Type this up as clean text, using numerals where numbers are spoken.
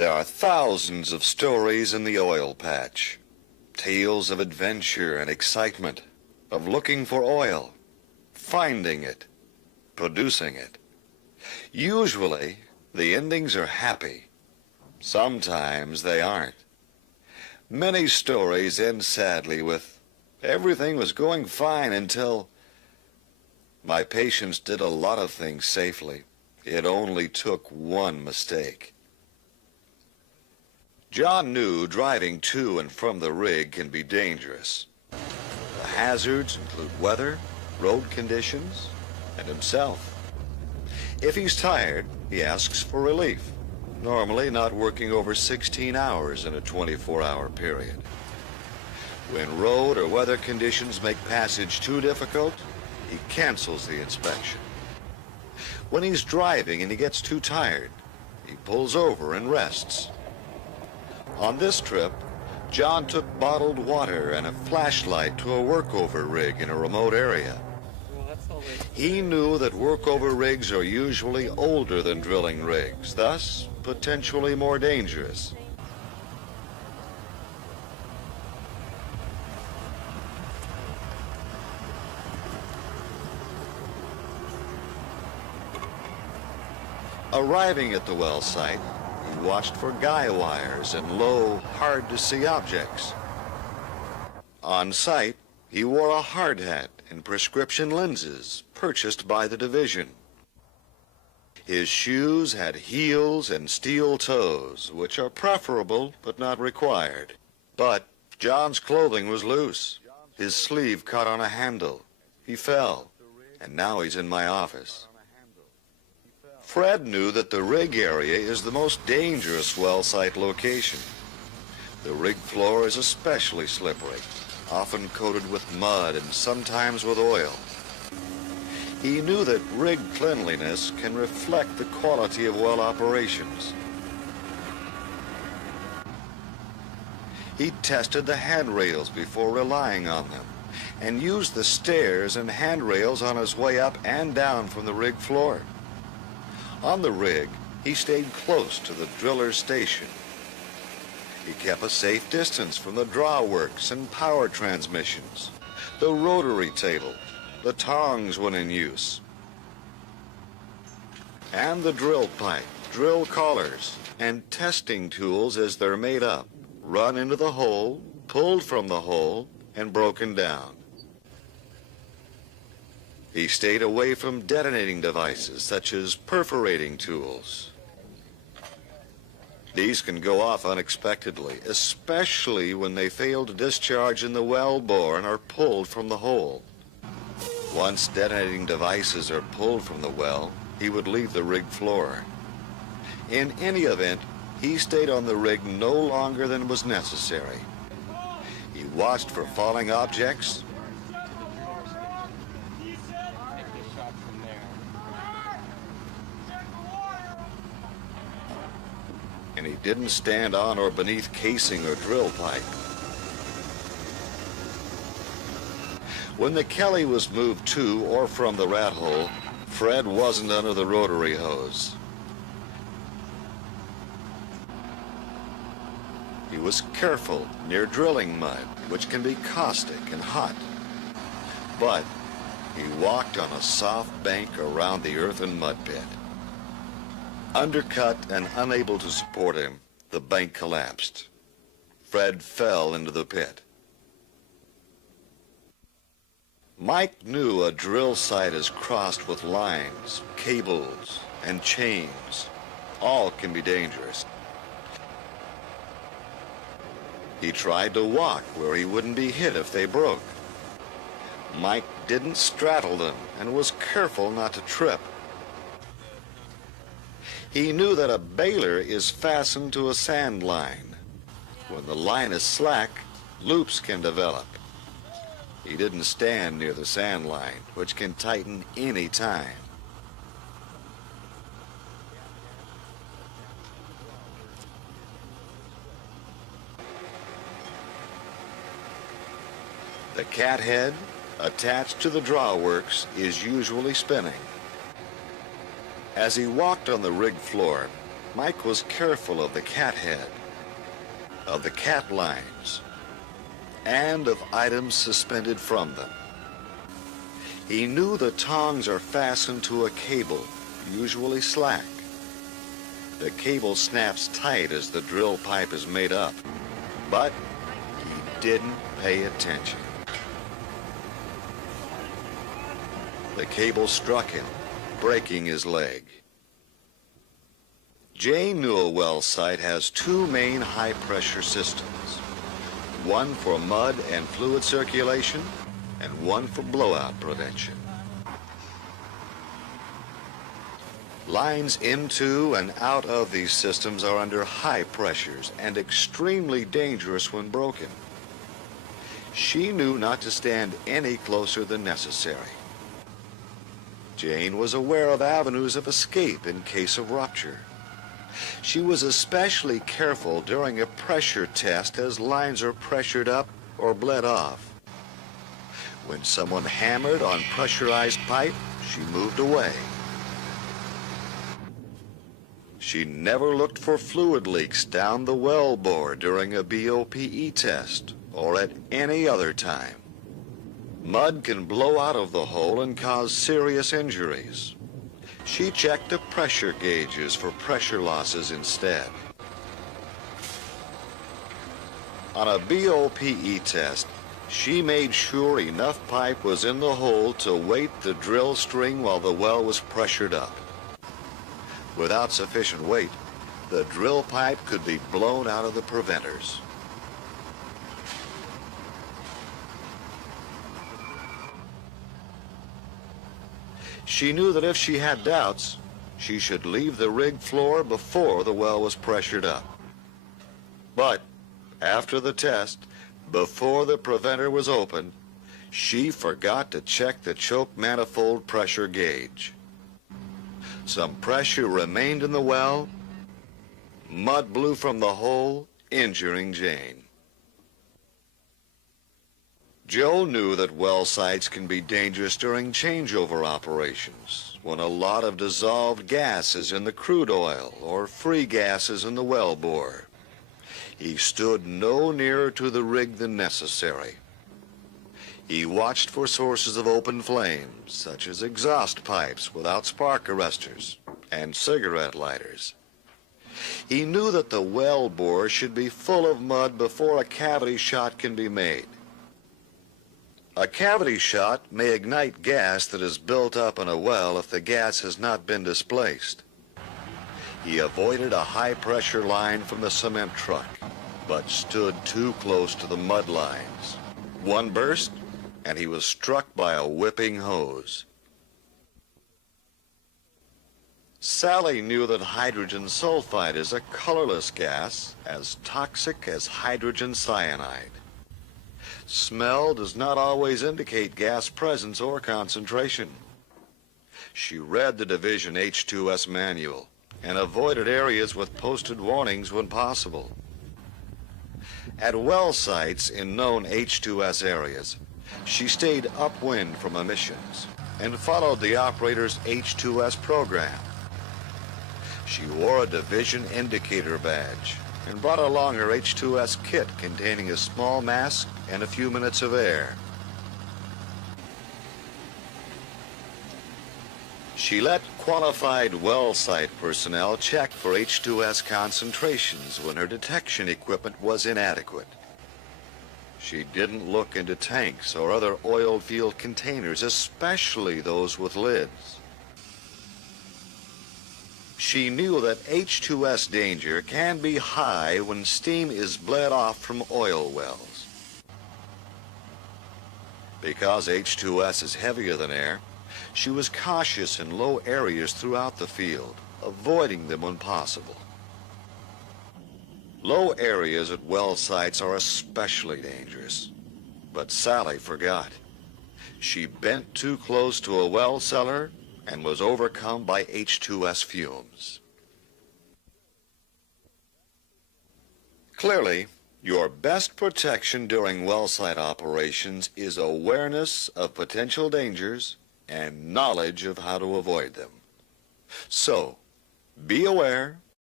There are thousands of stories in the oil patch. Tales of adventure and excitement, of looking for oil, finding it, producing it. Usually, the endings are happy. Sometimes they aren't. Many stories end sadly with, everything was going fine until... My patients did a lot of things safely. It only took one mistake. John knew driving to and from the rig can be dangerous. The hazards include weather, road conditions, and himself. If he's tired, he asks for relief, normally not working over 16 hours in a 24-hour period. When road or weather conditions make passage too difficult, he cancels the inspection. When he's driving and he gets too tired, he pulls over and rests. On this trip, John took bottled water and a flashlight to a workover rig in a remote area. He knew that workover rigs are usually older than drilling rigs, thus potentially more dangerous. Arriving at the well site, he watched for guy wires and low, hard-to-see objects. On site, he wore a hard hat and prescription lenses purchased by the division. His shoes had heels and steel toes, which are preferable but not required. But John's clothing was loose. His sleeve caught on a handle. He fell, and now he's in my office. Fred knew that the rig area is the most dangerous well site location. The rig floor is especially slippery, often coated with mud and sometimes with oil. He knew that rig cleanliness can reflect the quality of well operations. He tested the handrails before relying on them and used the stairs and handrails on his way up and down from the rig floor. On the rig, he stayed close to the driller's station. He kept a safe distance from the drawworks and power transmissions, the rotary table, the tongs when in use, and the drill pipe, drill collars, and testing tools as they're made up, run into the hole, pulled from the hole, and broken down. He stayed away from detonating devices such as perforating tools. These can go off unexpectedly, especially when they fail to discharge in the well bore and are pulled from the hole. Once detonating devices are pulled from the well, he would leave the rig floor. In any event, he stayed on the rig no longer than was necessary. He watched for falling objects, and he didn't stand on or beneath casing or drill pipe. When the Kelly was moved to or from the rat hole, Fred wasn't under the rotary hose. He was careful near drilling mud, which can be caustic and hot. But he walked on a soft bank around the earthen mud pit. Undercut and unable to support him, the bank collapsed. Fred fell into the pit. Mike knew a drill site is crossed with lines, cables, and chains. All can be dangerous. He tried to walk where he wouldn't be hit if they broke. Mike didn't straddle them and was careful not to trip. He knew that a baler is fastened to a sand line. When the line is slack, loops can develop. He didn't stand near the sand line, which can tighten any time. The cat head, attached to the drawworks, is usually spinning. As he walked on the rig floor, Mike was careful of the cat head, of the cat lines, and of items suspended from them. He knew the tongs are fastened to a cable, usually slack. The cable snaps tight as the drill pipe is made up, but he didn't pay attention. The cable struck him, breaking his leg. Jane knew a well site has two main high-pressure systems, one for mud and fluid circulation and one for blowout prevention. Lines into and out of these systems are under high pressures and extremely dangerous when broken. She knew not to stand any closer than necessary. Jane was aware of avenues of escape in case of rupture. She was especially careful during a pressure test as lines are pressured up or bled off. When someone hammered on pressurized pipe, she moved away. She never looked for fluid leaks down the well bore during a BOPE test or at any other time. Mud can blow out of the hole and cause serious injuries. She checked the pressure gauges for pressure losses instead. On a BOPE test, she made sure enough pipe was in the hole to weight the drill string while the well was pressured up. Without sufficient weight, the drill pipe could be blown out of the preventers. She knew that if she had doubts, she should leave the rig floor before the well was pressured up. But after the test, before the preventer was opened, she forgot to check the choke manifold pressure gauge. Some pressure remained in the well. Mud blew from the hole, injuring Jane. Joe knew that well sites can be dangerous during changeover operations, when a lot of dissolved gas is in the crude oil or free gases in the well bore. He stood no nearer to the rig than necessary. He watched for sources of open flames, such as exhaust pipes without spark arresters and cigarette lighters. He knew that the well bore should be full of mud before a cavity shot can be made. A cavity shot may ignite gas that is built up in a well if the gas has not been displaced. He avoided a high-pressure line from the cement truck, but stood too close to the mud lines. One burst, and he was struck by a whipping hose. Sally knew that hydrogen sulfide is a colorless gas, as toxic as hydrogen cyanide. Smell does not always indicate gas presence or concentration. She read the Division H2S manual and avoided areas with posted warnings when possible. At well sites in known H2S areas, she stayed upwind from emissions and followed the operator's H2S program. She wore a division indicator badge and brought along her H2S kit containing a small mask and a few minutes of air. She let qualified well site personnel check for H2S concentrations when her detection equipment was inadequate. She didn't look into tanks or other oil field containers, especially those with lids. She knew that H2S danger can be high when steam is bled off from oil wells. Because H2S is heavier than air, she was cautious in low areas throughout the field, avoiding them when possible. Low areas at well sites are especially dangerous, but Sally forgot. She bent too close to a well cellar and was overcome by H2S fumes. Clearly, your best protection during well site operations is awareness of potential dangers and knowledge of how to avoid them. So, be aware,